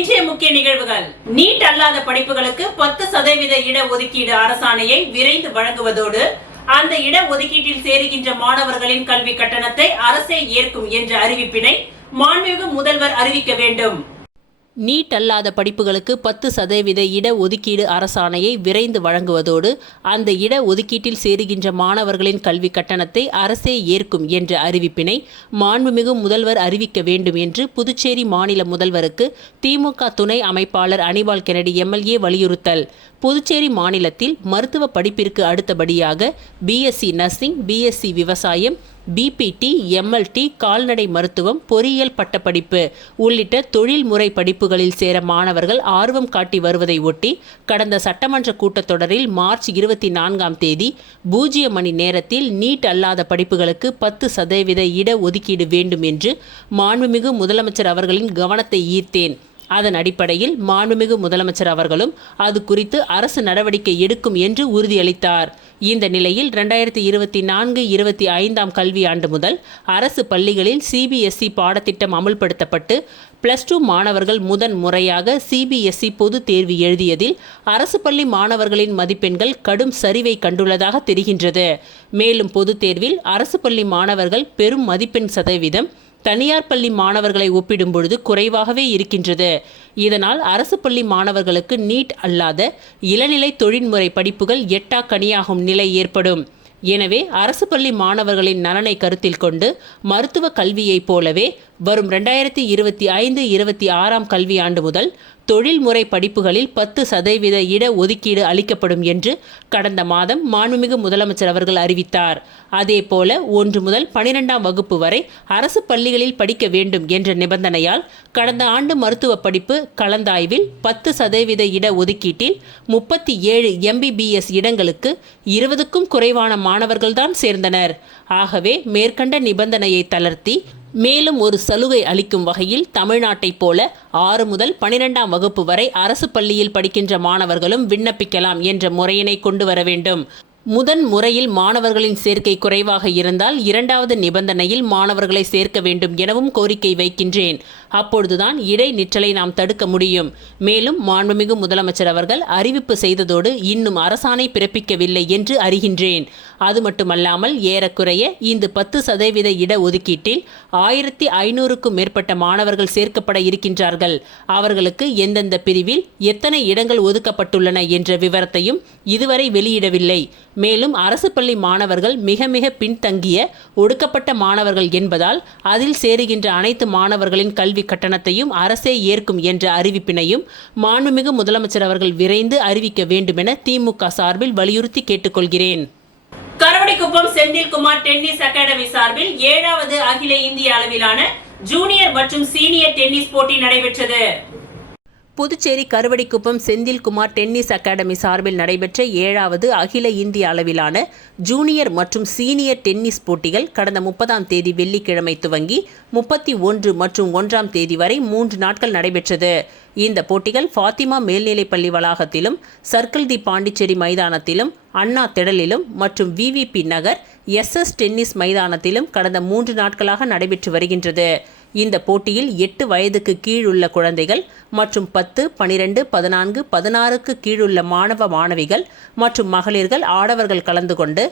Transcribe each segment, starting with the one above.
இன்றைய முக்கிய நிகழ்வுகள். நீட் அல்லாத படிப்புகளுக்கு 10% இட ஒதுக்கீடு அரசாணையை விரைந்து வழங்குவதோடு அந்த இட ஒதுக்கீட்டில் சேருகின்ற மாணவர்களின் கல்வி கட்டணத்தை அரசே ஏற்கும் என்ற அறிவிப்பினை மாண்புமிகு முதல்வர் அறிவிக்க வேண்டும். நீட் அல்லாத படிப்புகளுக்கு 10% இட ஒதுக்கீடு அரசாணையை விரைந்து வழங்குவதோடு அந்த இட ஒதுக்கீட்டில் சேருகின்ற மாணவர்களின் கல்வி கட்டணத்தை அரசே ஏற்கும் என்ற அறிவிப்பினை மாண்புமிகு முதல்வர் அறிவிக்க வேண்டும் என்று புதுச்சேரி மாநில முதல்வருக்கு திமுக துணை அமைப்பாளர் அனிபால் கென்னடி எம்எல்ஏ வலியுறுத்தல். புதுச்சேரி மாநிலத்தில் மருத்துவ படிப்பிற்கு அடுத்தபடியாக பிஎஸ்சி நர்சிங், பிஎஸ்சி விவசாயம், பிபிடி, எம்எல்டி, கால்நடை மருத்துவம், பொறியியல் பட்டப்படிப்பு உள்ளிட்ட தொழில்முறை படிப்புகளில் சேர மாணவர்கள் ஆர்வம் காட்டி வருவதை ஒட்டி கடந்த சட்டமன்ற கூட்டத்தொடரில் மார்ச் 24 0 மணி நேரத்தில் நீட் அல்லாத படிப்புகளுக்கு 10% இட ஒதுக்கீடு வேண்டும் என்று மாண்புமிகு முதலமைச்சர் அவர்களின் கவனத்தை ஈர்த்தேன். அதன் அடிப்படையில் மாண்புமிகு முதலமைச்சர் அவர்களும் அது குறித்து அரசு நடவடிக்கை எடுக்கும் என்று உறுதியளித்தார். இந்த நிலையில் 2024-25 கல்வியாண்டு முதல் அரசு பள்ளிகளில் சிபிஎஸ்இ பாடத்திட்டம் அமுல்படுத்தப்பட்டு +2 மாணவர்கள் முதன் முறையாக சிபிஎஸ்இ பொது தேர்வு எழுதியதில் அரசு பள்ளி மாணவர்களின் மதிப்பெண்கள் கடும் சரிவை கண்டுள்ளதாக தெரிகின்றது. மேலும் பொது தேர்வில் அரசு பள்ளி மாணவர்கள் பெரும் மதிப்பெண் சதவீதம் தனியார் பள்ளி மாணவர்களை ஒப்பிடும் பொழுது குறைவாகவே இருக்கின்றது. இதனால் அரசு பள்ளி மாணவர்களுக்கு நீட் அல்லாத இளநிலை தொழில்முறை படிப்புகள் எட்டா கனியாகும் நிலை ஏற்படும். எனவே அரசு பள்ளி மாணவர்களின் நலனை கருத்தில் கொண்டு மருத்துவ கல்வியைப் போலவே வரும் 2025-26 கல்வியாண்டு முதல் தொழில்முறை படிப்புகளில் 10% இட ஒதுக்கீடு அளிக்கப்படும் என்று கடந்த மாதம் மாண்புமிகு முதலமைச்சர் அவர்கள் அறிவித்தார். அதேபோல 1 முதல் 12ஆம் வகுப்பு வரை அரசு பள்ளிகளில் படிக்க வேண்டும் என்ற நிபந்தனையால் கடந்த ஆண்டு மருத்துவ படிப்பு கலந்தாய்வில் 10% இட ஒதுக்கீட்டில் 37 MBBS இடங்களுக்கு 20க்கும் குறைவான மாணவர்கள்தான் சேர்ந்தனர். ஆகவே மேற்கண்ட நிபந்தனையை தளர்த்தி மேலும் ஒரு சலுகை அளிக்கும் வகையில் தமிழ்நாட்டைப் போல 6 முதல் 12ஆம் வகுப்பு வரை அரசு பள்ளியில் படிக்கின்ற மாணவர்களும் விண்ணப்பிக்கலாம் என்ற முறையினை கொண்டு வர வேண்டும். முதன் முறையில் மாணவர்களின் சேர்க்கை குறைவாக இருந்தால் 2வது நிபந்தனையில் மாணவர்களை சேர்க்க வேண்டும் எனவும் கோரிக்கை வைக்கின்றேன். அப்பொழுதுதான் இடைநிற்றலை நாம் தடுக்க முடியும். மேலும் மாண்புமிகு முதலமைச்சர் அவர்கள் அறிவிப்பு செய்ததோடு இன்னும் அரசாணை பிறப்பிக்கவில்லை என்று அறிகின்றேன். அது மட்டுமல்லாமல் ஏறக்குறைய இந்த 10% இட ஒதுக்கீட்டில் 1500க்கும் மேற்பட்ட மாணவர்கள் சேர்க்கப்பட இருக்கின்றார்கள். அவர்களுக்கு எந்தெந்த பிரிவில் எத்தனை இடங்கள் ஒதுக்கப்பட்டுள்ளன என்ற விவரத்தையும் இதுவரை வெளியிடவில்லை. மேலும் அரசு பள்ளி மாணவர்கள் மிக மிக பின்தங்கிய ஒடுக்கப்பட்ட மாணவர்கள் என்பதால் அதில் சேருகின்ற அனைத்து மாணவர்களின் கல்வி கட்டணத்தையும் அரசே ஏற்கும் என்ற அறிவிப்பினையும் மாண்புமிகு முதலமைச்சர் அவர்கள் விரைந்து அறிவிக்க வேண்டுமென திமுக சார்பில் வலியுறுத்தி கேட்டுக்கொள்கிறேன். கரவடிக்குப்பம் செந்தில்குமார் டென்னிஸ் அகாடமி சார்பில் 7வது அகில இந்திய அளவிலான ஜூனியர் மற்றும் சீனியர் டென்னிஸ் போட்டி நடைபெற்றது. புதுச்சேரி கருவடிக்குப்பம் செந்தில்குமார் டென்னிஸ் அகாடமி சார்பில் நடைபெற்ற 7வது அகில இந்திய அளவிலான ஜூனியர் மற்றும் சீனியர் டென்னிஸ் போட்டிகள் கடந்த 30ஆம் தேதி வெள்ளிக்கிழமை துவங்கி 31 மற்றும் 1ஆம் தேதி வரை 3 நாட்கள் நடைபெற்றது. இந்த போட்டிகள் ஃபாத்திமா மேல்நிலைப்பள்ளி வளாகத்திலும், சர்க்கிள் தி பாண்டிச்சேரி மைதானத்திலும், அண்ணா திடலிலும் மற்றும் விவிபி நகர் SS டென்னிஸ் மைதானத்திலும் கடந்த 3 நாட்களாக நடைபெற்று வருகின்றது. இந்த போட்டியில் 8 வயதுக்கு கீழுள்ள குழந்தைகள் மற்றும் 10, 12, 14, 16க்கு கீழுள்ள மாணவ மாணவிகள் மற்றும் மகளிர்கள், ஆடவர்கள் கலந்து கொண்டு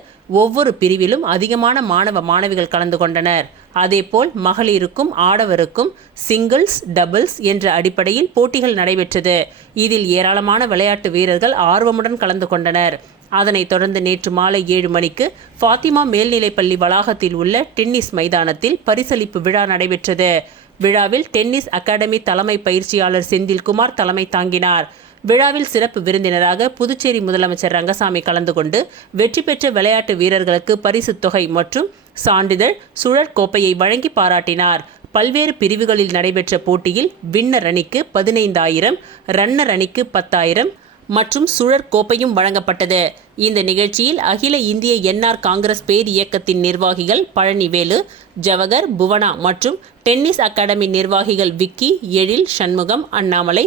ஒவ்வொரு பிரிவிலும் அதிகமான மாணவ மாணவிகள் கலந்து கொண்டனர். அதேபோல் மகளிருக்கும் ஆடவருக்கும் சிங்கிள்ஸ், டபுள்ஸ் என்ற அடிப்படையில் போட்டிகள் நடைபெற்றது. இதில் ஏராளமான விளையாட்டு வீரர்கள் ஆர்வமுடன் கலந்து கொண்டனர். அதனைத் தொடர்ந்து நேற்று மாலை 7 மணிக்கு ஃபாத்திமா மேல்நிலைப்பள்ளி வளாகத்தில் உள்ள டென்னிஸ் மைதானத்தில் பரிசளிப்பு விழா நடைபெற்றது. விழாவில் டென்னிஸ் அகாடமி தலைமை பயிற்சியாளர் செந்தில்குமார் தலைமை தாங்கினார். விழாவில் சிறப்பு விருந்தினராக புதுச்சேரி முதலமைச்சர் ரங்கசாமி கலந்து கொண்டு வெற்றி பெற்ற விளையாட்டு வீரர்களுக்கு பரிசுத் தொகை மற்றும் சான்றிதழ், சுழற்கோப்பையை வழங்கி பாராட்டினார். பல்வேறு பிரிவுகளில் நடைபெற்ற போட்டியில் வின்னர் அணிக்கு 15,000, ரன்னர் அணிக்கு 10,000 மற்றும் சுழற்கோப்பையும் வழங்கப்பட்டது. இந்த நிகழ்ச்சியில் அகில இந்திய என்ஆர் காங்கிரஸ் பேர் இயக்கத்தின் நிர்வாகிகள் பழனிவேலு, ஜவகர், புவனா மற்றும் டென்னிஸ் அகாடமி நிர்வாகிகள் விக்கி, எழில், சண்முகம், அண்ணாமலை,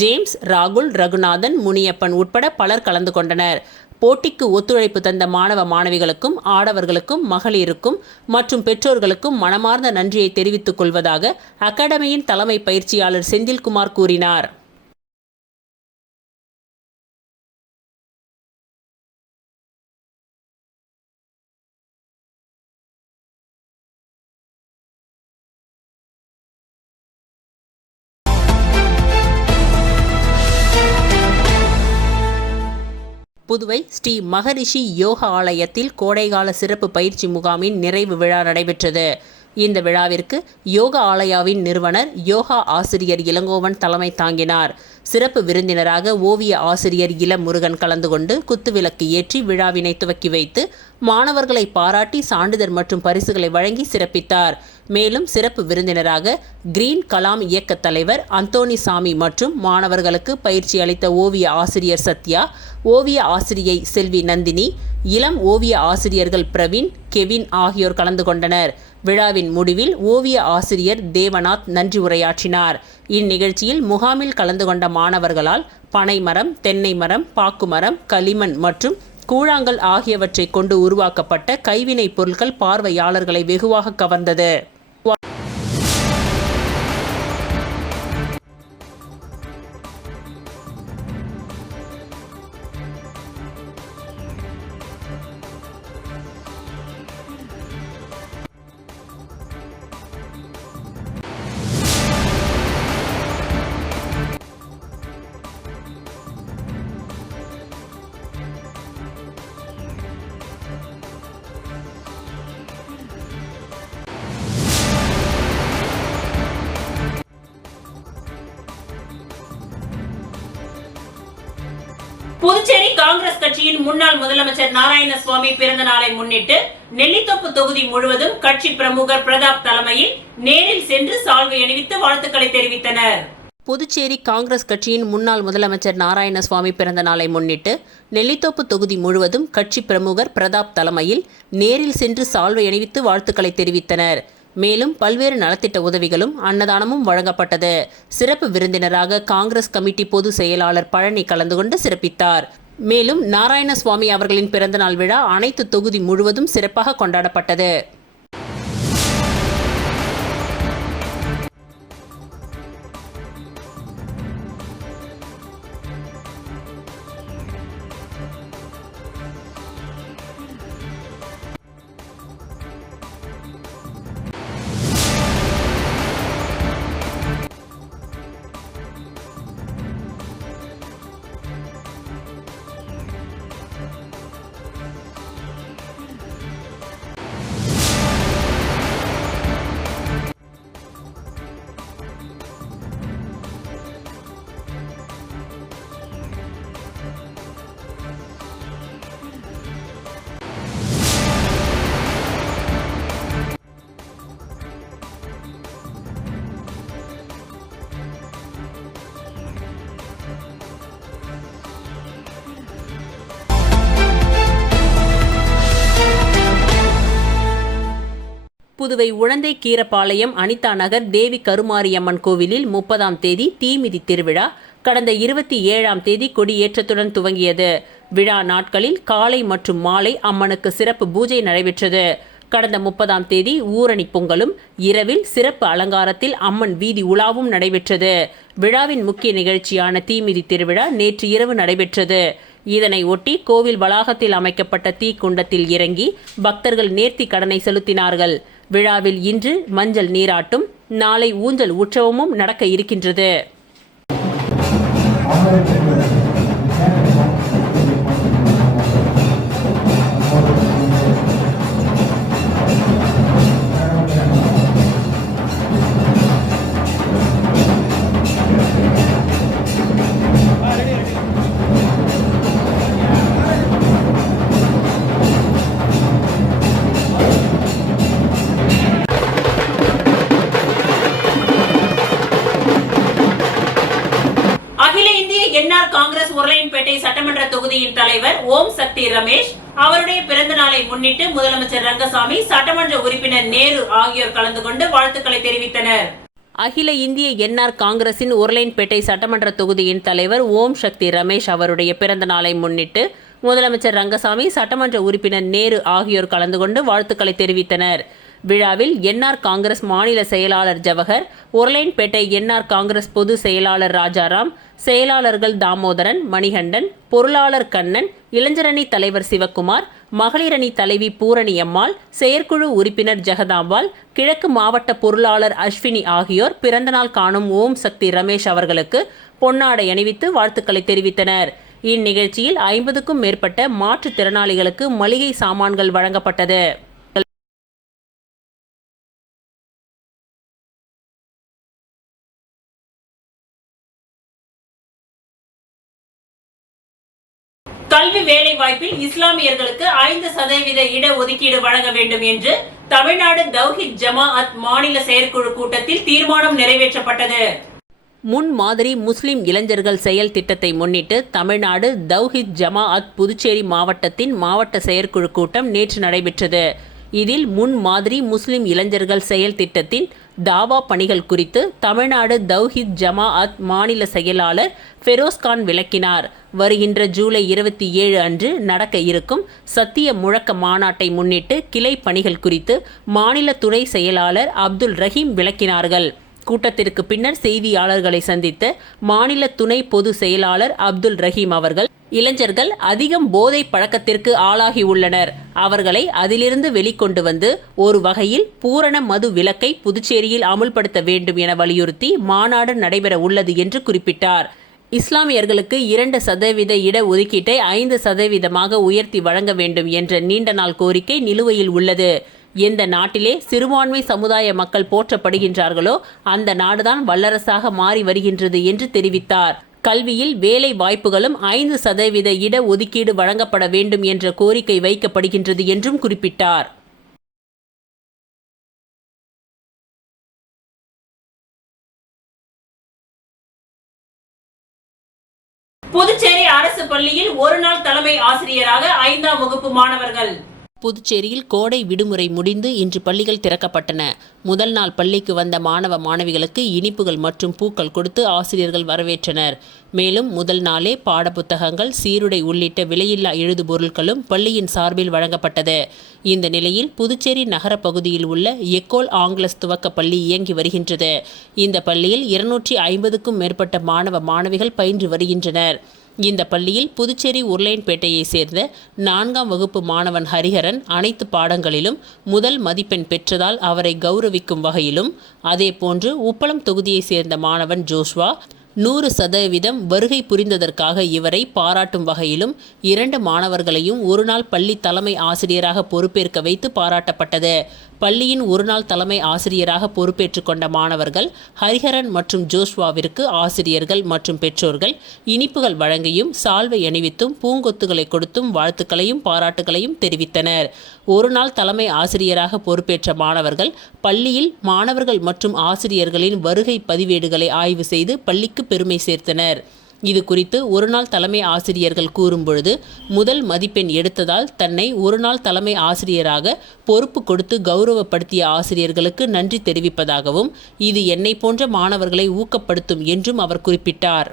ஜேம்ஸ், ராகுல், ரகுநாதன், முனியப்பன் உட்பட பலர் கலந்து கொண்டனர். போட்டிக்கு ஒத்துழைப்பு தந்த மாணவ மாணவிகளுக்கும் ஆடவர்களுக்கும் மகளிருக்கும் மற்றும் பெற்றோர்களுக்கும் மனமார்ந்த நன்றியை தெரிவித்துக் கொள்வதாக அகாடமியின் தலைமை பயிற்சியாளர் செந்தில்குமார் கூறினார். புதுவை ஸ்ரீ மகரிஷி யோகா ஆலயத்தில் கோடைகால சிறப்பு பயிற்சி முகாமின் நிறைவு விழா நடைபெற்றது. இந்த விழாவிற்கு யோகா ஆலயாவின் நிறுவனர் யோகா ஆசிரியர் இளங்கோவன் தலைமை தாங்கினார். சிறப்பு விருந்தினராக ஓவிய ஆசிரியர் இளம் முருகன் கலந்து கொண்டு குத்துவிளக்கு ஏற்றி விழாவினை துவக்கி வைத்து மாணவர்களை பாராட்டி சான்றிதழ் மற்றும் பரிசுகளை வழங்கி சிறப்பித்தார். மேலும் சிறப்பு விருந்தினராக கிரீன் கலாம் இயக்க தலைவர் அந்தோணி சாமி மற்றும் மாணவர்களுக்கு பயிற்சி அளித்த ஓவிய ஆசிரியர் சத்யா, ஓவிய ஆசிரியை செல்வி நந்தினி, இளம் ஓவிய ஆசிரியர்கள் பிரவீன், கெவின் ஆகியோர் கலந்து கொண்டனர். விழாவின் முடிவில் ஓவிய ஆசிரியர் தேவநாத் நன்றி உரையாற்றினார். இந்நிகழ்ச்சியில் முகாமில் கலந்து கொண்ட மாணவர்களால் பனைமரம், தென்னை மரம், பாக்குமரம், களிமண் மற்றும் கூழாங்கல் ஆகியவற்றை கொண்டு உருவாக்கப்பட்ட கைவினைப் பொருட்கள் பார்வையாளர்களை வெகுவாக கவர்ந்தது. புதுச்சேரி காங்கிரஸ் கட்சியின் முன்னாள் முதலமைச்சர் நாராயணசுவாமி பிறந்த நாளை முன்னிட்டு நெல்லித்தோப்பு தொகுதி முழுவதும் கட்சி பிரமுகர் பிரதாப் தலைமையில் நேரில் சென்று சால்வை அணிவித்து வாழ்த்துக்களை தெரிவித்தனர். புதுச்சேரி காங்கிரஸ் கட்சியின் முன்னாள் முதலமைச்சர் நாராயணசுவாமி பிறந்த நாளை முன்னிட்டு நெல்லித்தோப்பு தொகுதி முழுவதும் கட்சி பிரமுகர் பிரதாப் தலைமையில் நேரில் சென்று சால்வை அணிவித்து வாழ்த்துக்களை தெரிவித்தனர். மேலும் பல்வேறு நலத்திட்ட உதவிகளும் அன்னதானமும் வழங்கப்பட்டது. சிறப்பு விருந்தினராக காங்கிரஸ் கமிட்டி பொதுச் செயலாளர் பழனி கலந்து கொண்டு சிறப்பித்தார். மேலும் நாராயணசுவாமி அவர்களின் பிறந்தநாள் விழா அனைத்து தொகுதி முழுவதும் சிறப்பாக கொண்டாடப்பட்டது. புதுவை உழந்தை கீரப்பாளையம் அனிதா நகர் தேவி கருமாரியம்மன் கோவிலில் 30ஆம் தேதி தீமிதி திருவிழா கடந்த 27ஆம் தேதி கொடியேற்றத்துடன் துவங்கியது. விழா நாட்களில் காலை மற்றும் மாலை அம்மனுக்கு சிறப்பு பூஜை நடைபெற்றது. கடந்த 30ஆம் தேதி ஊரணி பொங்கலும் இரவில் சிறப்பு அலங்காரத்தில் அம்மன் வீதி உலாவும் நடைபெற்றது. விழாவின் முக்கிய நிகழ்ச்சியான தீமிதி திருவிழா நேற்று இரவு நடைபெற்றது. இதனை ஒட்டி கோவில் வளாகத்தில் அமைக்கப்பட்ட தீக்குண்டத்தில் இறங்கி பக்தர்கள் நேர்த்தி கடனை செலுத்தினார்கள். விழாவில் இன்று மஞ்சள் நீராட்டும், நாளை ஊஞ்சல் உற்சவமும் நடக்க இருக்கின்றது. காங்கிரஸ் உருளையன்பேட்டை சட்டமன்ற தொகுதியின் தலைவர் ஓம் சக்தி ரமேஷ் அவருடைய பிறந்த நாளை முன்னிட்டு முதலமைச்சர் ரங்கசாமி, சட்டமன்ற உறுப்பினர் நேரு ஆகியோர் கலந்து கொண்டு வாழ்த்துக்களை தெரிவித்தனர். அகில இந்திய என்ஆர் காங்கிரசின் உருளையன்பேட்டை சட்டமன்ற தொகுதியின் தலைவர் ஓம் சக்தி ரமேஷ் அவருடைய பிறந்த நாளை முன்னிட்டு முதலமைச்சர் ரங்கசாமி, சட்டமன்ற உறுப்பினர் நேரு ஆகியோர் கலந்து கொண்டு வாழ்த்துக்களை தெரிவித்தனர். விழாவில் என்ஆர் காங்கிரஸ் மாநில செயலாளர் ஜவஹர், உருளையன்பேட்டை என்ஆர் காங்கிரஸ் பொது செயலாளர் ராஜாராம், செயலாளர்கள் தாமோதரன், மணிகண்டன், பொருளாளர் கண்ணன், இளைஞரணி தலைவர் சிவக்குமார், மகளிரணி தலைவி பூரணி அம்மாள், செயற்குழு உறுப்பினர் ஜெகதாம்பாள், கிழக்கு மாவட்ட பொருளாளர் அஸ்வினி ஆகியோர் பிறந்தநாள் காணும் ஓம் சக்தி ரமேஷ் அவர்களுக்கு பொன்னாடை அணிவித்து வாழ்த்துக்களை தெரிவித்தனர். இந்நிகழ்ச்சியில் 50க்கும் மேற்பட்ட மாற்றுத்திறனாளிகளுக்கு மளிகை சாமான்கள் வழங்கப்பட்டது. கல்வி வேலை வாய்ப்பில் இஸ்லாமியர்களுக்கு 5% இடஒதுக்கீடு வழங்க வேண்டும் என்று தமிழ்நாடு தௌஹீத் ஜமாஅத் மாநில செயற்குழு கூட்டத்தில் தீர்மானம் நிறைவேற்றப்பட்டது. முன்மாதிரி முஸ்லிம் இளைஞர்கள் செயல் திட்டத்தை முன்னிட்டு தமிழ்நாடு தௌஹீத் ஜமாஅத் புதுச்சேரி மாவட்டத்தின் மாவட்ட செயற்குழு கூட்டம் நேற்று நடைபெற்றது. இதில் முன்மாதிரி முஸ்லிம் இளைஞர்கள் செயல் திட்டத்தின் தாவா பணிகள் குறித்து தமிழ்நாடு தௌஹீத் ஜமாஅத் மாநில செயலாளர் ஃபெரோஸ்கான் விளக்கினார். வருகின்ற ஜூலை 27 அன்று நடக்க இருக்கும் சத்திய முழக்க மாநாட்டை முன்னிட்டு கிளை பணிகள் குறித்து மாநில துணை செயலாளர் அப்துல் ரஹீம் விளக்கினார்கள். கூட்டத்திற்கு பின்னர் செய்தியாளர்களை சந்தித்த மாநில துணை பொது செயலாளர் அப்துல் ரஹீம் அவர்கள், இளைஞர்கள் அதிகம் போதை பழக்கத்திற்கு ஆளாகி உள்ளனர். அவர்களை அதிலிருந்து வெளிக்கொண்டு வந்து ஒரு வகையில் பூரண மது விலக்கை புதுச்சேரியில் அமுல்படுத்த வேண்டும் என வலியுறுத்தி மாநாடு நடைபெற உள்ளது என்று குறிப்பிட்டார். இஸ்லாமியர்களுக்கு 2% இடஒதுக்கீட்டை 5% உயர்த்தி வழங்க வேண்டும் என்ற நீண்ட நாள் கோரிக்கை நிலுவையில் உள்ளது. எந்த நாட்டிலே சிறுபான்மை சமுதாய மக்கள் போற்றப்படுகின்றார்களோ அந்த நாடுதான் வல்லரசாக மாறி வருகின்றது என்று தெரிவித்தார். கல்வியில் வேலை வாய்ப்புகளும் 5% இடஒதுக்கீடு வழங்கப்பட வேண்டும் என்ற கோரிக்கை வைக்கப்படுகின்றது என்றும் குறிப்பிட்டார். புதுச்சேரி அரசு பள்ளியில் ஒரு நாள் தலைமை ஆசிரியராக 5ஆம் வகுப்பு மாணவர்கள். புதுச்சேரியில் கோடை விடுமுறை முடிந்து இன்று பள்ளிகள் திறக்கப்பட்டன. முதல் நாள் பள்ளிக்கு வந்த மாணவ மாணவிகளுக்கு இனிப்புகள் மற்றும் பூக்கள் கொடுத்து ஆசிரியர்கள் வரவேற்றனர். மேலும் முதல் நாளே பாடப்புத்தகங்கள், சீருடை உள்ளிட்ட விலையில்லா எழுதுபொருட்களும் பள்ளியின் சார்பில் வழங்கப்பட்டது. இந்த நிலையில் புதுச்சேரி நகர பகுதியில் உள்ள எக்கோல் ஆங்கிலஸ் துவக்க பள்ளி இயங்கி வருகின்றது. இந்த பள்ளியில் 250க்கும் மேற்பட்ட மாணவ மாணவிகள் பயின்று வருகின்றனர். இந்த பள்ளியில் புதுச்சேரி உருளையன்பேட்டையை சேர்ந்த 4ஆம் வகுப்பு மாணவன் ஹரிஹரன் அனைத்து பாடங்களிலும் முதல் மதிப்பெண் பெற்றதால் அவரை கௌரவிக்கும் வகையிலும், அதேபோன்று உப்பளம் தொகுதியை சேர்ந்த மாணவன் ஜோஷ்வா 100% வருகை புரிந்ததற்காக இவரை பாராட்டும் வகையிலும் 2 மாணவர்களையும் ஒருநாள் பள்ளி தலைமை ஆசிரியராக பொறுப்பேற்க வைத்து பாராட்டப்பட்டது. பள்ளியின் ஒருநாள் தலைமை ஆசிரியராக பொறுப்பேற்றுக் கொண்ட மாணவர்கள் ஹரிஹரன் மற்றும் ஜோஷ்வாவிற்கு ஆசிரியர்கள் மற்றும் பெற்றோர்கள் இனிப்புகள் வழங்கியும் சால்வை அணிவித்தும் பூங்கொத்துகளை கொடுத்தும் வாழ்த்துக்களையும் பாராட்டுகளையும் தெரிவித்தனர். ஒருநாள் தலைமை ஆசிரியராக பொறுப்பேற்ற மாணவர்கள் பள்ளியில் மாணவர்கள் மற்றும் ஆசிரியர்களின் வருகை பதிவேடுகளை ஆய்வு செய்து பள்ளிக்கு பெருமை சேர்த்தனர். இது குறித்து ஒருநாள் தலைமை ஆசிரியர்கள் கூறும்பொழுது, முதல் மதிப்பெண் எடுத்ததால் தன்னை ஒருநாள் தலைமை ஆசிரியராக பொறுப்பு கொடுத்து கௌரவப்படுத்திய ஆசிரியர்களுக்கு நன்றி தெரிவிப்பதாகவும், இது என்னை போன்ற மாணவர்களை ஊக்கப்படுத்தும் என்றும் அவர் குறிப்பிட்டார்.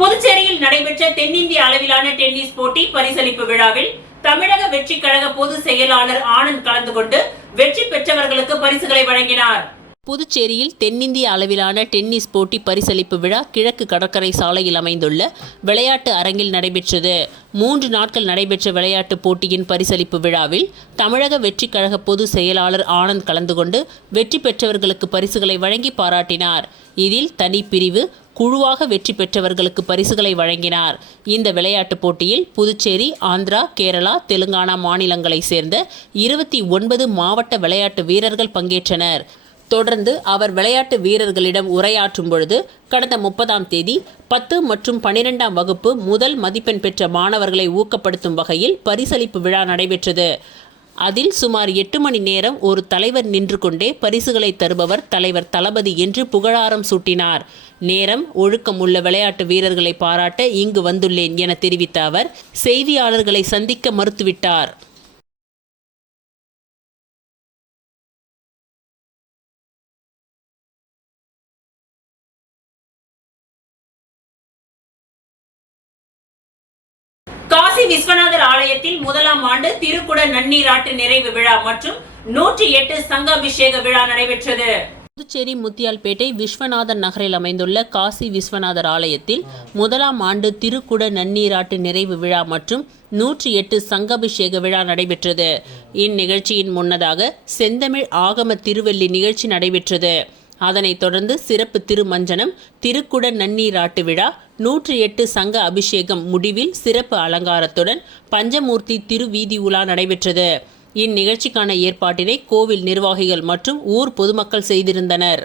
புதுச்சேரியில் நடைபெற்ற தென்னிந்திய அளவிலான டென்னிஸ் போட்டி பரிசளிப்பு விழாவில் தமிழக வெற்றி கழக பொதுச் செயலாளர் ஆனந்த் கலந்து கொண்டு வெற்றி பெற்றவர்களுக்கு பரிசுகளை வழங்கினார். புதுச்சேரியில் தென்னிந்திய அளவிலான டென்னிஸ் போட்டி பரிசளிப்பு விழா கிழக்கு கடற்கரை சாலையில் அமைந்துள்ள விளையாட்டு அரங்கில் நடைபெற்றது. 3 நாட்கள் நடைபெற்ற விளையாட்டுப் போட்டியின் பரிசளிப்பு விழாவில் தமிழக வெற்றி கழக பொதுச் செயலாளர் ஆனந்த் கலந்து கொண்டு வெற்றி பெற்றவர்களுக்கு பரிசுகளை வழங்கி பாராட்டினார். இதில் தனிப்பிரிவு, குழுவாக வெற்றி பெற்றவர்களுக்கு பரிசுகளை வழங்கினார். இந்த விளையாட்டுப் போட்டியில் புதுச்சேரி, ஆந்திரா, கேரளா, தெலுங்கானா மாநிலங்களைச் சேர்ந்த 29 மாவட்ட விளையாட்டு வீரர்கள் பங்கேற்றனர். தொடர்ந்து அவர் விளையாட்டு வீரர்களிடம் உரையாற்றும் பொழுது, கடந்த 30ஆம் தேதி 10 மற்றும் 12ஆம் வகுப்பு முதல் மதிப்பெண் பெற்ற மாணவர்களை ஊக்கப்படுத்தும் வகையில் பரிசளிப்பு விழா நடைபெற்றது. அதில் சுமார் 8 மணி நேரம் ஒரு தலைவர் நின்று கொண்டே பரிசுகளை தருபவர் தலைவர் தளபதி என்று புகழாரம் சூட்டினார். நேரம், ஒழுக்கம் உள்ள விளையாட்டு வீரர்களை பாராட்ட இங்கு வந்துள்ளேன் என தெரிவித்த அவர் செய்தியாளர்களை சந்திக்க மறுத்துவிட்டார். விஸ்வநாதர் ஆலயத்தில் முதலாம் ஆண்டு திருக்குட நன்னீராட்டு நிறைவு விழா மற்றும் 108 சங்காபிஷேக விழா நடைபெற்றது. புதுச்சேரி முத்தியால்பேட்டை விஸ்வநாதர் நகரில் அமைந்துள்ள காசி விஸ்வநாதர் ஆலயத்தில் முதலாம் ஆண்டு திருக்குட நன்னீராட்டு நிறைவு விழா மற்றும் 108 சங்காபிஷேக விழா நடைபெற்றது. இந்நிகழ்ச்சியின் முன்னதாக செந்தமிழ் ஆகம திருவெள்ளி நிகழ்ச்சி நடைபெற்றது. அதனைத் தொடர்ந்து சிறப்பு திருமஞ்சனம், திருக்குட நன்னீராட்டு விழா, 108 சங்க அபிஷேகம் முடிவில் சிறப்பு அலங்காரத்துடன் பஞ்சமூர்த்தி திருவீதி உலா நடைபெற்றது. இந்நிகழ்ச்சிக்கான ஏற்பாட்டினை கோவில் நிர்வாகிகள் மற்றும் ஊர் பொதுமக்கள் செய்திருந்தனர்.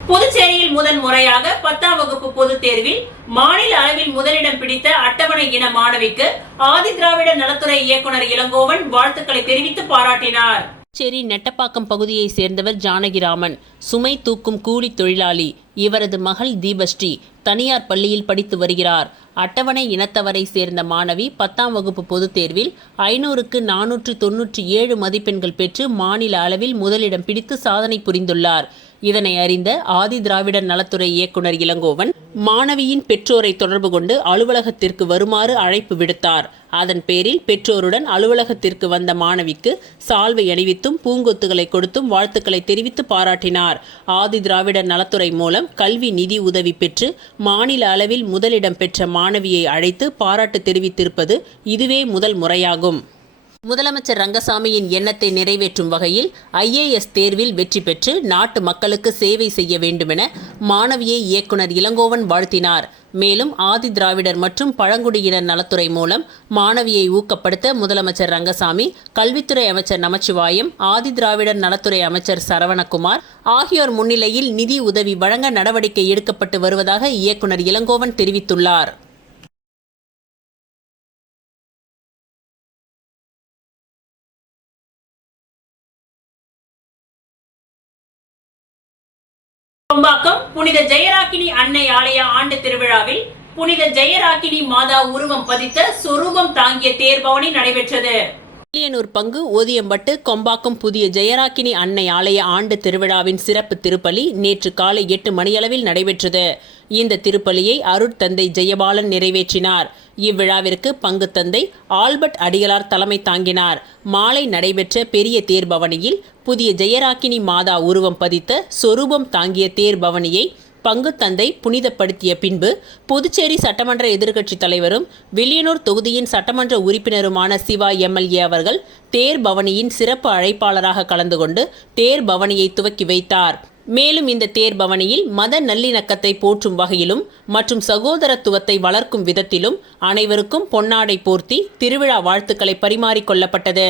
புதுச்சேரியில் முதன் முறையாக 10ஆம் வகுப்பு பொதுத் தேர்வில் மாநில அளவில் முதலிடம் பிடித்த அட்டவணை இன மாணவிக்கு ஆதிதிராவிட நலத்துறை இயக்குனர் இளங்கோவன் வாழ்த்துக்களை தெரிவித்து பாராட்டினார். புதுச்சேரி நெட்டப்பாக்கம் பகுதியைச் சேர்ந்தவர் ஜானகிராமன், சுமை தூக்கும் கூலி தொழிலாளி. இவரது மகள் தீபஸ்ரீ தனியார் பள்ளியில் படித்து வருகிறார். அட்டவணை இனத்தவரை சேர்ந்த மாணவி 10ஆம் வகுப்பு பொதுத் தேர்வில் 500க்கு 497 மதிப்பெண்கள் பெற்று மாநில அளவில் முதலிடம் பிடித்து சாதனை புரிந்துள்ளார். இதனை அறிந்த ஆதிதிராவிடர் நலத்துறை இயக்குனர் இளங்கோவன் மாணவியின் பெற்றோரை தொடர்பு கொண்டு அலுவலகத்திற்கு வருமாறு அழைப்பு விடுத்தார். அதன் பேரில் பெற்றோருடன் அலுவலகத்திற்கு வந்த மாணவிக்கு சால்வை அணிவித்தும் பூங்கொத்துகளை கொடுத்தும் வாழ்த்துக்களை தெரிவித்து பாராட்டினார். ஆதிதிராவிடர் நலத்துறை மூலம் கல்வி நிதி உதவி பெற்று மாநில அளவில் முதலிடம் பெற்ற மாணவியை அழைத்து பாராட்டு தெரிவித்திருப்பது இதுவே முதல் முறையாகும். முதலமைச்சர் ரங்கசாமியின் எண்ணத்தை நிறைவேற்றும் வகையில் IAS தேர்வில் வெற்றி பெற்று நாட்டு மக்களுக்கு சேவை செய்ய வேண்டுமென மாணவியை இயக்குனர் இளங்கோவன் வாழ்த்தினார். மேலும் ஆதிதிராவிடர் மற்றும் பழங்குடியினர் நலத்துறை மூலம் மாணவியை ஊக்கப்படுத்த முதலமைச்சர் ரங்கசாமி, கல்வித்துறை அமைச்சர் நமச்சிவாயம், ஆதிதிராவிடர் நலத்துறை அமைச்சர் சரவணகுமார் ஆகியோர் முன்னிலையில் நிதி உதவி வழங்க நடவடிக்கை எடுக்கப்பட்டு வருவதாக இயக்குனர் இளங்கோவன் தெரிவித்துள்ளார். கொம்பாக்கம் புனித ஜெயராக்கினி அன்னை ஆலய ஆண்டு திருவிழாவில் புனித ஜெயராக்கினி மாதா உருவம் பதித்த சொரூபம் தாங்கிய தேர்பவனி நடைபெற்றது. வில்லியனூர் பங்கு ஓதியம்பட்டு கொம்பாக்கம் புதிய ஜெயராக்கினி அன்னை ஆலய ஆண்டு திருவிழாவின் சிறப்பு திருப்பலி நேற்று காலை 8 மணியளவில் நடைபெற்றது. இந்த திருப்பலியை அருட்தந்தை ஜெயபாலன் நிறைவேற்றினார். இவ்விழாவிற்கு பங்கு தந்தை ஆல்பர்ட் அடிகளார் தலைமை தாங்கினார். மாலை நடைபெற்ற பெரிய தேர்பவனியில் புதிய ஜெயராக்கினி மாதா உருவம் பதித்த சொரூபம் தாங்கிய தேர்பவனியை பங்கு தந்தை புனிதப்படுத்திய பின்பு புதுச்சேரி சட்டமன்ற எதிர்க்கட்சித் தலைவரும் வில்லியனூர் தொகுதியின் சட்டமன்ற உறுப்பினருமான சிவா MLA அவர்கள் தேர்பவனியின் சிறப்பு அழைப்பாளராக கலந்து கொண்டு தேர்பவனியை துவக்கி வைத்தார். மேலும் இந்த தேர்பவனியில் மத நல்லிணக்கத்தை போற்றும் வகையிலும் மற்றும் சகோதரத்துவத்தை வளர்க்கும் விதத்திலும் அனைவருக்கும் பொன்னாடை போர்த்தி திருவிழா வாழ்த்துக்களை பரிமாறிக்கொள்ளப்பட்டது.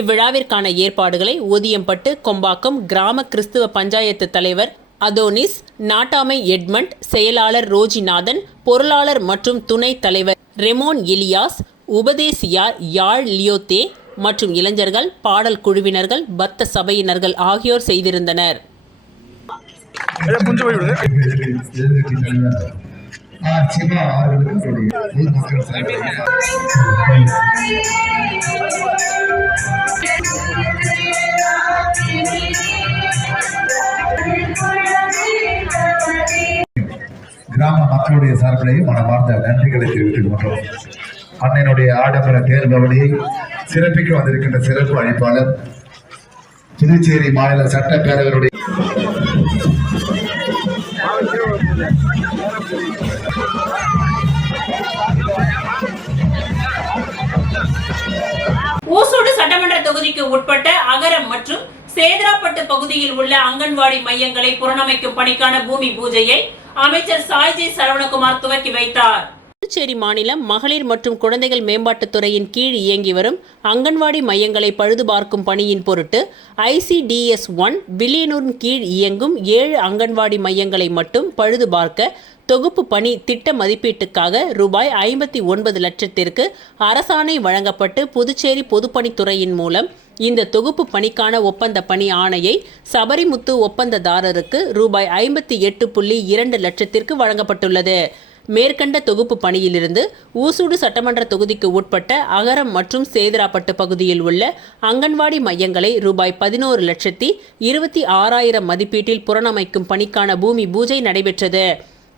இவ்விழாவிற்கான ஏற்பாடுகளை ஓதியம்பட்டு கொம்பாக்கம் கிராம கிறிஸ்துவ பஞ்சாயத்து தலைவர் அதோனிஸ், நாட்டாமை எட்மண்ட், செயலாளர் ரோஜிநாதன், பொருளாளர் மற்றும் துணைத் தலைவர் ரெமோன் எலியாஸ், உபதேசியார் யாழ் லியோத்தே மற்றும் இளைஞர்கள், பாடல் குழுவினர்கள், பக்த சபையினர்கள் ஆகியோர் செய்திருந்தனர். கிராம மக்களுடைய சார்பிலேயே மனமார்ந்த நன்றிகளை தெரிவித்துக் கொண்டோம். அன்னையினுடைய ஆடம்பர தேர்பவனியை சிறப்பிக்க வந்திருக்கின்ற சிறப்பு அழைப்பாளர் புதுச்சேரி மாநில சட்டப்பேரவையுடைய ஊசூடு சட்டமன்ற தொகுதிக்கு உட்பட்ட அகரம் மற்றும் சேதராப்பட்டு பகுதியில் உள்ள அங்கன்வாடி மையங்களை புனரமைக்கும் பணிக்கான பூமி பூஜையை அமைச்சர் சாய்ஜி சரவணகுமார் துவக்கி வைத்தார். புதுச்சேரி மாநிலம் மகளிர் மற்றும் குழந்தைகள் மேம்பாட்டுத் துறையின் கீழ் இயங்கி வரும் அங்கன்வாடி மையங்களை பழுதுபார்க்கும் பணியின் பொருட்டு ICDS 1 வில்லியனூரின் கீழ் இயங்கும் 7 அங்கன்வாடி மையங்களை மட்டும் பழுதுபார்க்க தொகுப்பு பணி திட்ட மதிப்பீட்டுக்காக ரூபாய் 59 லட்சத்திற்கு அரசாணை வழங்கப்பட்டு புதுச்சேரி பொதுப்பணித்துறையின் மூலம் இந்த தொகுப்பு பணிக்கான ஒப்பந்த பணி ஆணையை சபரிமுத்து ஒப்பந்ததாரருக்கு ரூபாய் 58.2 லட்சத்திற்கு வழங்கப்பட்டுள்ளது. மேற்கண்ட தொகுப்பு பணியிலிருந்து ஊசூடு சட்டமன்ற தொகுதிக்கு உட்பட்ட அகரம் மற்றும் சேதராப்பட்டு பகுதியில் உள்ள அங்கன்வாடி மையங்களை ரூபாய் 11,26,000 மதிப்பீட்டில் புனரமைக்கும் பணிக்கான பூமி பூஜை நடைபெற்றது.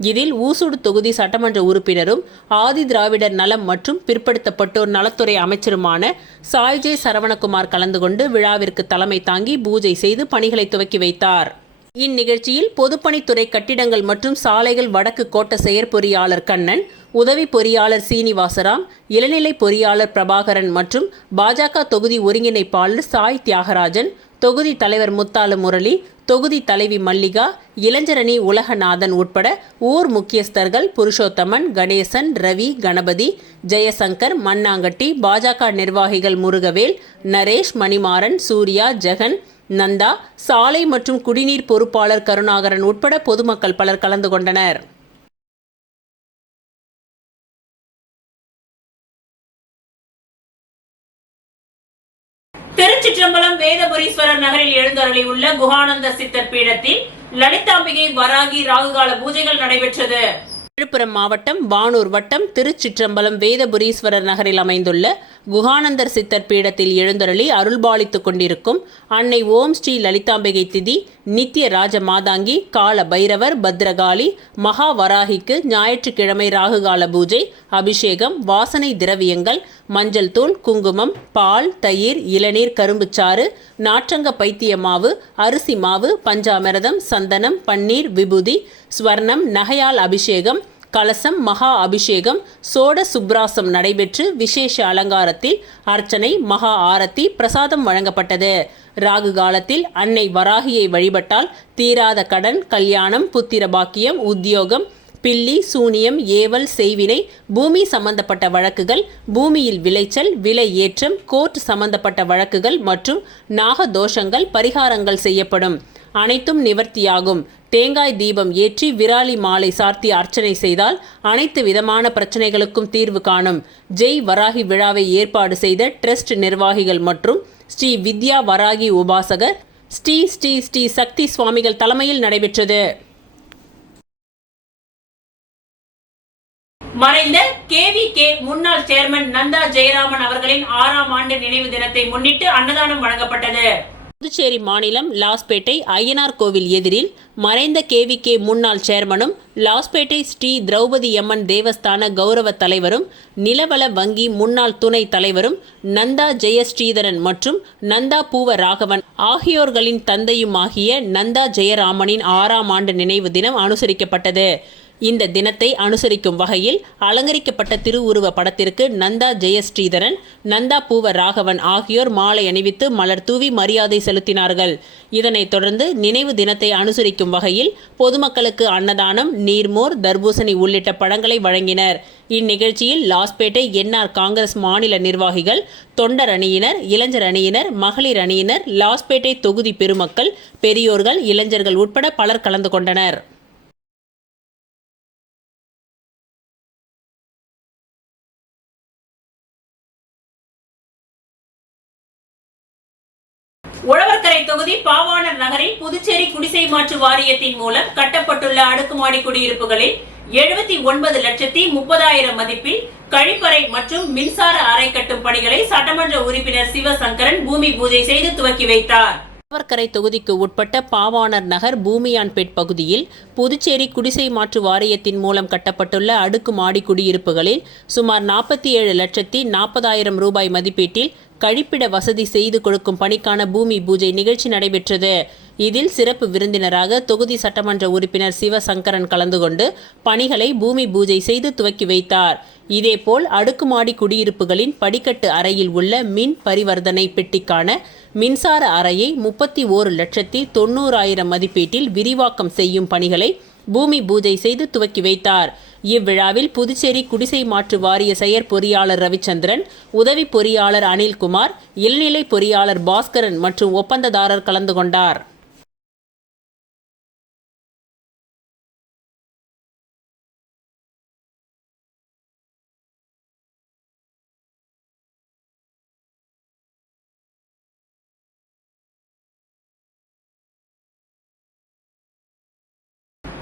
இதில் ஊசுடு தொகுதி சட்டமன்ற உறுப்பினரும் ஆதி திராவிடர் நலம் மற்றும் பிற்படுத்தப்பட்டோர் நலத்துறை அமைச்சருமான சாய்ஜே சரவணகுமார் கலந்து கொண்டு விழாவிற்கு தலைமை தாங்கி பூஜை செய்து பணிகளை துவக்கி வைத்தார். இந்நிகழ்ச்சியில் பொதுப்பணித்துறை கட்டிடங்கள் மற்றும் சாலைகள் வடக்கு கோட்ட செயற்பொறியாளர் கண்ணன், உதவி பொறியாளர் சீனிவாசராம், இளநிலை பொறியாளர் பிரபாகரன் மற்றும் பாஜக தொகுதி ஒருங்கிணைப்பாளர் சாய் தியாகராஜன், தொகுதி தலைவர் முத்தாலு முரளி, தொகுதி தலைவி மல்லிகா, இளைஞரணி உலகநாதன் உட்பட ஊர் முக்கியஸ்தர்கள் புருஷோத்தமன், கணேசன், ரவி, கணபதி, ஜெயசங்கர், மண்ணாங்கட்டி, பாஜக நிர்வாகிகள் முருகவேல், நரேஷ், மணிமாறன், சூர்யா, ஜெகன், நந்தா, சாலை மற்றும் குடிநீர் பொறுப்பாளர் கருணாகரன் உட்பட பொதுமக்கள் பலர் கலந்து கொண்டனர். திருச்சிற்றம்பலம் வேதபுரீஸ்வரர் நகரில் எழுந்தருளியுள்ள குஹானந்த சித்தர் பீடத்தில் லலிதாம்பிகை வராகி ராகுகால பூஜைகள் நடைபெற்றது. விழுப்புரம் மாவட்டம் வானூர் வட்டம் திருச்சிற்றம்பலம் வேதபுரீஸ்வரர் நகரில் அமைந்துள்ள குஹானந்தர் சித்தர் பீடத்தில் எழுந்தருளி அருள்பாலித்துக் கொண்டிருக்கும் அன்னை ஓம் ஸ்ரீ லலிதாம்பிகை திதி, நித்திய ராஜ மாதாங்கி, கால பைரவர், பத்ரகாளி, மகா வராகிக்கு ஞாயிற்றுக்கிழமை ராகுகால பூஜை, அபிஷேகம், வாசனை திரவியங்கள், மஞ்சள் தூள், குங்குமம், பால், தயிர், இளநீர், கரும்புச்சாறு, நாற்றங்க பைத்திய மாவு, அரிசி மாவு, பஞ்சாமிரதம், சந்தனம், பன்னீர், விபூதி, ஸ்வர்ணம், நகையால் அபிஷேகம், கலசம், மகா அபிஷேகம், சோட சுப்ராசம் நடைபெற்று விசேஷ அலங்காரத்தில் அர்ச்சனை, மகா ஆரத்தி, பிரசாதம் வழங்கப்பட்டது. ராகு காலத்தில் அன்னை வராகியை வழிபட்டால் தீராத கடன், கல்யாணம், புத்திர பாக்கியம், உத்தியோகம், பில்லி, சூனியம், ஏவல், செய்வினை, பூமி சம்பந்தப்பட்ட வழக்குகள், பூமியில் விளைச்சல், விலை ஏற்றம், கோர்ட் சம்பந்தப்பட்ட வழக்குகள் மற்றும் நாக தோஷங்கள் பரிகாரங்கள் செய்யப்படும். அனைத்தும் நிவர்த்தியாகும். தேங்காய் தீபம் ஏற்றி விராலி மாலை சார்த்தி அர்ச்சனை செய்தால் அனைத்து விதமான பிரச்சனைகளுக்கும் தீர்வு காணும். ஜெய் வராகி விழாவை ஏற்பாடு செய்த ட்ரஸ்ட் நிர்வாகிகள் மற்றும் ஸ்ரீ வித்யா வராகி உபாசகர் ஸ்ரீ ஸ்ரீ ஸ்ரீ சக்தி சுவாமிகள் தலைமையில் நடைபெற்றது. மறைந்த KVK முன்னாள் சேர்மன் நந்தா ஜெயராமன் அவர்களின் 6ஆம் ஆண்டு நினைவு தினத்தை முன்னிட்டு அன்னதானம் வழங்கப்பட்டது. புதுச்சேரி மாநிலம் லாஸ்பேட்டை ஐயனார் கோவில் எதிரில் மறைந்த KVK முன்னாள் சேர்மனும் லாஸ்பேட்டை ஸ்ரீ திரௌபதி அம்மன் தேவஸ்தான கௌரவ தலைவரும் நிலவள வங்கி முன்னாள் துணை தலைவரும் நந்தா ஜெயஸ்ரீதரன் மற்றும் நந்தா பூவ ராகவன் ஆகியோர்களின் தந்தையுமாகிய நந்தா ஜெயராமனின் 6ஆம் ஆண்டு நினைவு தினம் அனுசரிக்கப்பட்டது. இந்த தினத்தை அனுசரிக்கும் வகையில் அலங்கரிக்கப்பட்ட திருவுருவ படத்திற்கு நந்தா ஜெயஸ்ரீதரன், நந்தா பூவ ராகவன் ஆகியோர் மாலை அணிவித்து மலர் தூவி மரியாதை செலுத்தினார்கள். இதனைத் தொடர்ந்து நினைவு தினத்தை அனுசரிக்கும் வகையில் பொதுமக்களுக்கு அன்னதானம், நீர்மோர், தர்பூசணி உள்ளிட்ட பழங்களை வழங்கினர். இந்நிகழ்ச்சியில் லாஸ்பேட்டை NR காங்கிரஸ் மாநில நிர்வாகிகள், தொண்டர் அணியினர், இளைஞர் அணியினர், மகளிர் அணியினர், லாஸ்பேட்டை தொகுதி பெருமக்கள், பெரியோர்கள், இளைஞர்கள் உட்பட பலர் கலந்து கொண்டனர். உழவர்கரை தொகுதி பாவாணர் நகரில் புதுச்சேரி குடிசை மாற்று வாரியத்தின் மூலம் கட்டப்பட்டுள்ள அடுக்குமாடி குடியிருப்புகளில் 79,30,000 மதிப்பில் கழிப்பறை மற்றும் மின்சார அறை கட்டும் பணிகளை சட்டமன்ற உறுப்பினர் சிவசங்கரன் பூமி பூஜை செய்து துவக்கி வைத்தார். உழவர்கரை தொகுதிக்கு உட்பட்ட பாவாணர் நகர் பூமியான்பேட் பகுதியில் புதுச்சேரி குடிசை மாற்று வாரியத்தின் மூலம் கட்டப்பட்டுள்ள அடுக்குமாடி குடியிருப்புகளில் சுமார் 47,40,000 ரூபாய் மதிப்பீட்டில் கழிப்பிட வசதி செய்து கொடுக்கும் பணிக்கான பூமி பூஜை நிகழ்ச்சி நடைபெற்றது. இதில் சிறப்பு விருந்தினராக தொகுதி சட்டமன்ற உறுப்பினர் சிவசங்கரன் கலந்து கொண்டு பணிகளை பூமி பூஜை செய்து துவக்கி வைத்தார். இதேபோல் அடுக்குமாடி குடியிருப்புகளின் படிக்கட்டு அறையில் உள்ள மின் பரிவர்த்தனை பெட்டிக்கான மின்சார அறையை 31,90,000 மதிப்பீட்டில் விரிவாக்கம் செய்யும் பணிகளை பூமி பூஜை செய்து துவக்கி வைத்தார். இவ்விழாவில் புதுச்சேரி குடிசை மாற்று வாரிய செயற்பொறியாளர் ரவிச்சந்திரன், உதவி பொறியாளர் அனில்குமார், இளநிலை பொறியாளர் பாஸ்கரன் மற்றும் ஒப்பந்ததாரர் கலந்து கொண்டார்.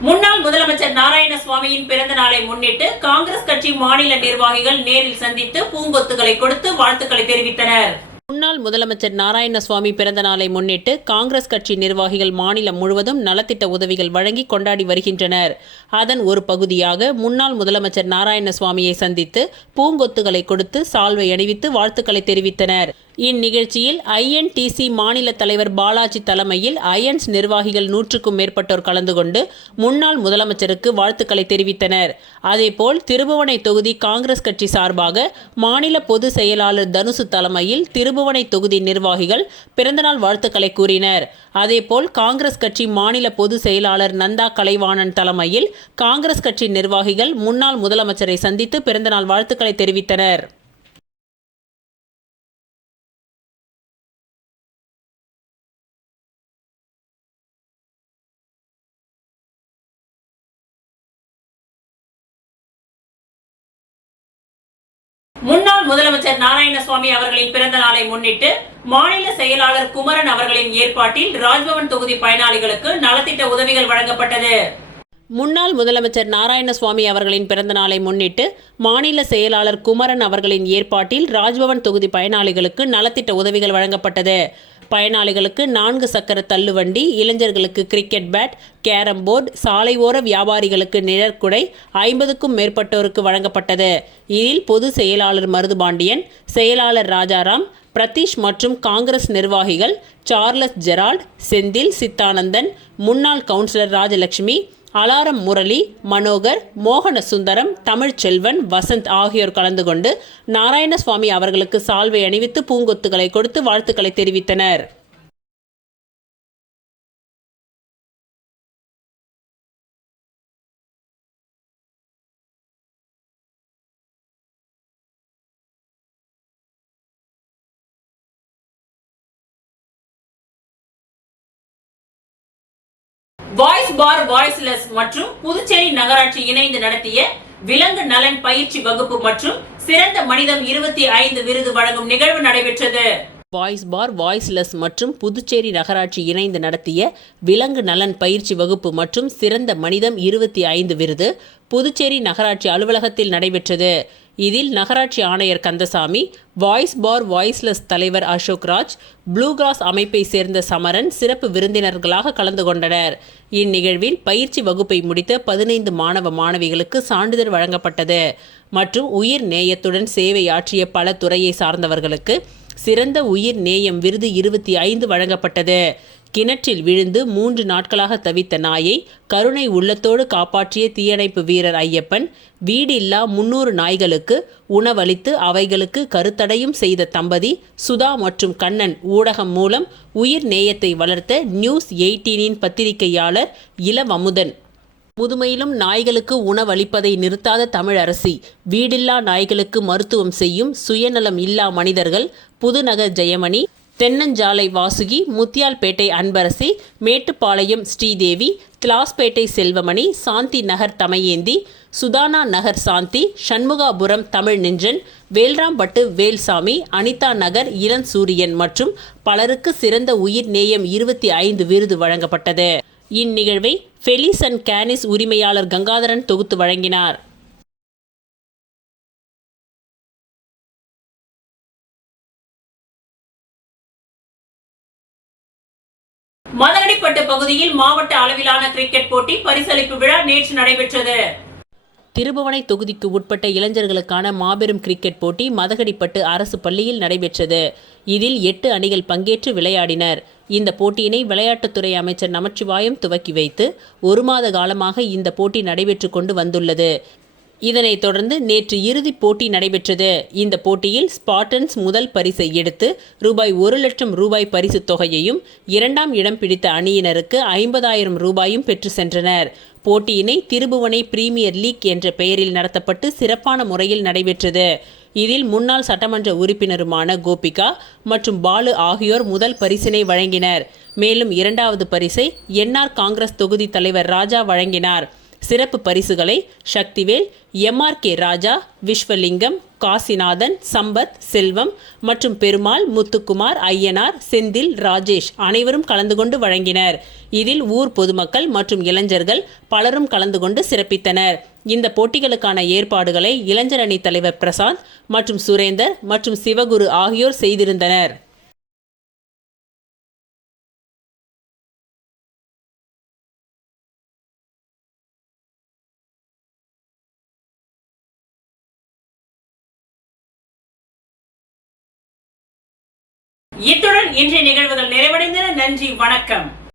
முன்னாள் முதலமைச்சர் நாராயணசுவாமியின் பிறந்த நாளை முன்னிட்டு காங்கிரஸ் கட்சி மாநில நிர்வாகிகள் நேரில் சந்தித்து பூங்கொத்துகளை கொடுத்து வாழ்த்துக்களை தெரிவித்தனர். முன்னாள் முன்னாள் முதலமைச்சர் நாராயணசுவாமி பிறந்த நாளை முன்னிட்டு காங்கிரஸ் கட்சி நிர்வாகிகள் மாநிலம் முழுவதும் நலத்திட்ட உதவிகள் வழங்கி கொண்டாடி வருகின்றனர். அதன் ஒரு பகுதியாக முன்னாள் முதலமைச்சர் நாராயணசுவாமியை சந்தித்து பூங்கொத்துகளை கொடுத்து சால்வை அணிவித்து வாழ்த்துக்களை தெரிவித்தனர். இந்நிகழ்ச்சியில் INTC மாநில தலைவர் பாலாஜி தலைமையில் அயன்ஸ் நிர்வாகிகள் 100க்கும் மேற்பட்டோர் கலந்து கொண்டு முன்னாள் முதலமைச்சருக்கு வாழ்த்துக்களை தெரிவித்தனர். அதேபோல் திருபுவனை தொகுதி காங்கிரஸ் கட்சி சார்பாக மாநில பொதுச் செயலாளர் தனுசு தலைமையில் திருபுவனை தொகுதி நிர்வாகிகள் பிறந்தநாள் வாழ்த்துக்களை கூறினர். அதேபோல் காங்கிரஸ் கட்சி மாநில பொதுச் செயலாளர் நந்தா கலைவாணன் தலைமையில் காங்கிரஸ் கட்சி நிர்வாகிகள் முன்னாள் முதலமைச்சரை சந்தித்து பிறந்தநாள் வாழ்த்துக்களை தெரிவித்தனர். முன்னாள் முதலமைச்சர் நாராயணசுவாமி அவர்களின் பிறந்த நாளை முன்னிட்டு மாநில செயலாளர் குமரன் அவர்களின் ஏற்பாட்டில் ராஜ்பவன் தொகுதி பயனாளிகளுக்கு நலத்திட்ட உதவிகள் வழங்கப்பட்டது. முன்னாள் முதலமைச்சர் நாராயணசுவாமி அவர்களின் பிறந்த நாளை முன்னிட்டு மாநில செயலாளர் குமரன் அவர்களின் ஏற்பாட்டில் ராஜ்பவன் தொகுதி பயனாளிகளுக்கு நலத்திட்ட உதவிகள் வழங்கப்பட்டது. பயனாளிகளுக்கு 4 சக்கர தள்ளுவண்டி, இளைஞர்களுக்கு கிரிக்கெட் பேட், கேரம் போர்டு, சாலை ஓர வியாபாரிகளுக்கு நிழற்குடை 50க்கும் மேற்பட்டோருக்கு வழங்கப்பட்டது. இதில் பொது செயலாளர் மருதுபாண்டியன், செயலாளர் ராஜாராம், பிரதீஷ் மற்றும் காங்கிரஸ் நிர்வாகிகள் சார்லஸ் ஜெரால்ட், செந்தில் சித்தானந்தன், முன்னாள் கவுன்சிலர் ராஜலட்சுமி, அலாரம் முரளி, மனோகர், மோகன சுந்தரம், தமிழ்ச்செல்வன், வசந்த் ஆகியோர் கலந்து கொண்டு நாராயணசுவாமி அவர்களுக்கு சால்வை அணிவித்து பூங்கொத்துகளை கொடுத்து வாழ்த்துக்களை தெரிவித்தனர். வாய்ஸ் பார் வாய்ஸ்லெஸ் மற்றும் புதுச்சேரி நகராட்சி இணைந்து நடத்திய விலங்கு நலன் பயிற்சி வகுப்பு மற்றும் சிறந்த மனிதம் 25 விருது வழங்கும் நிகழ்வு நடைபெற்றது. வாய்ஸ் பார் வாய்ஸ்லெஸ் மற்றும் புதுச்சேரி நகராட்சி இணைந்து நடத்திய விலங்கு நலன் பயிற்சி வகுப்பு மற்றும் சிறந்த மனிதம் 25 விருது புதுச்சேரி நகராட்சி அலுவலகத்தில் நடைபெற்றது. இதில் நகராட்சி ஆணையர் கந்தசாமி, வாய்ஸ் பார் வாய்ஸ்லெஸ் தலைவர் அசோக்ராஜ், ப்ளூ கிராஸ் அமைப்பை சேர்ந்த சமரன் சிறப்பு விருந்தினர்களாக கலந்து கொண்டனர். இந்நிகழ்வில் பயிற்சி வகுப்பை முடித்த 15 மாணவ மாணவிகளுக்கு சான்றிதழ் வழங்கப்பட்டது. மற்றும் உயிர் நேயத்துடன் சேவை ஆற்றிய பல துறையை சார்ந்தவர்களுக்கு சிறந்த உயிர் நேயம் விருது 25 வழங்கப்பட்டது. கிணற்றில் விழுந்து 3 நாட்களாக தவித்த நாயை கருணை உள்ளத்தோடு காப்பாற்றிய தீயணைப்பு வீரர் ஐயப்பன், வீடு இல்லா 300 நாய்களுக்கு உணவளித்து அவைகளுக்கு கருத்தடையும் செய்த தம்பதி சுதா மற்றும் கண்ணன் ஊடகம் மூலம் உயிர் நேயத்தை வளர்த்த நியூஸ் 18இன் பத்திரிகையாளர் இளவமுதன், முதுமையிலும் நாய்களுக்கு உணவளிப்பதை நிறுத்தாத தமிழரசி, வீடில்லா நாய்களுக்கு மருத்துவம் செய்யும் சுயநலம் இல்லா மனிதர்கள் புதுநகர் ஜெயமணி, தென்னஞ்சாலை வாசுகி, முத்தியால்பேட்டை அன்பரசி, மேட்டுப்பாளையம் ஸ்ரீதேவி, திலாஸ்பேட்டை செல்வமணி, சாந்தி நகர் தமையேந்தி, சுதானா நகர் சாந்தி, சண்முகாபுரம் தமிழ் நெஞ்சன், வேல்ராம்பட்டு வேல்சாமி, அனிதா நகர் இளஞ்சூரியன் மற்றும் பலருக்கு சிறந்த உயிர் நேயம் 25 விருது வழங்கப்பட்டது. இந்நிகழ்வை ஃபெலிஸ் அண்ட் கேனிஸ் உரிமையாளர் கங்காதரன் தொகுத்து வழங்கினார். மதகடிப்பட்டு பகுதியில் மாவட்ட அளவிலான கிரிக்கெட் போட்டி பரிசளிப்பு விழா நேற்று நடைபெற்றது. திருபுவனை தொகுதிக்கு உட்பட்ட இளைஞர்களுக்கான மாபெரும் கிரிக்கெட் போட்டி மதகடிப்பட்டு அரசு பள்ளியில் நடைபெற்றது. இதில் 8 அணிகள் பங்கேற்று விளையாடினர். இந்த போட்டியினை விளையாட்டுத்துறை அமைச்சர் நமச்சிவாயம் துவக்கி வைத்து 1 மாத காலமாக இந்த போட்டி நடைபெற்று கொண்டு வந்துள்ளது. இதனைத் தொடர்ந்து நேற்று இறுதிப் போட்டி நடைபெற்றது. இந்த போட்டியில் ஸ்பார்டன்ஸ் முதல் பரிசை எடுத்து ரூபாய் 1 லட்சம் பரிசு தொகையையும், 2ஆம் இடம் பிடித்த அணியினருக்கு 50,000 ரூபாயும் பெற்று சென்றனர். போட்டியினை திருபுவனை பிரீமியர் லீக் என்ற பெயரில் நடத்தப்பட்டு சிறப்பான முறையில் நடைபெற்றது. இதில் முன்னாள் சட்டமன்ற உறுப்பினருமான கோபிகா மற்றும் பாலு ஆகியோர் முதல் பரிசினை வழங்கினர். மேலும் 2வது பரிசை NR காங்கிரஸ் தொகுதி தலைவர் ராஜா வழங்கினார். சிறப்பு பரிசுகளை சக்திவேல், MRK ராஜா, விஸ்வலிங்கம், காசிநாதன், சம்பத், செல்வம் மற்றும் பெருமாள், முத்துக்குமார், ஐயனார், செந்தில், ராஜேஷ் அனைவரும் கலந்து கொண்டு வழங்கினர். இதில் ஊர் பொதுமக்கள் மற்றும் இளைஞர்கள் பலரும் கலந்து கொண்டு சிறப்பித்தனர். இந்த போட்டிகளுக்கான ஏற்பாடுகளை இளைஞர் அணி தலைவர் பிரசாந்த் மற்றும் சுரேந்தர் மற்றும் சிவகுரு ஆகியோர் செய்திருந்தனர். இத்துடன் இன்றைய நிகழ்வுகள் நிறைவடைந்தன. நன்றி, வணக்கம்.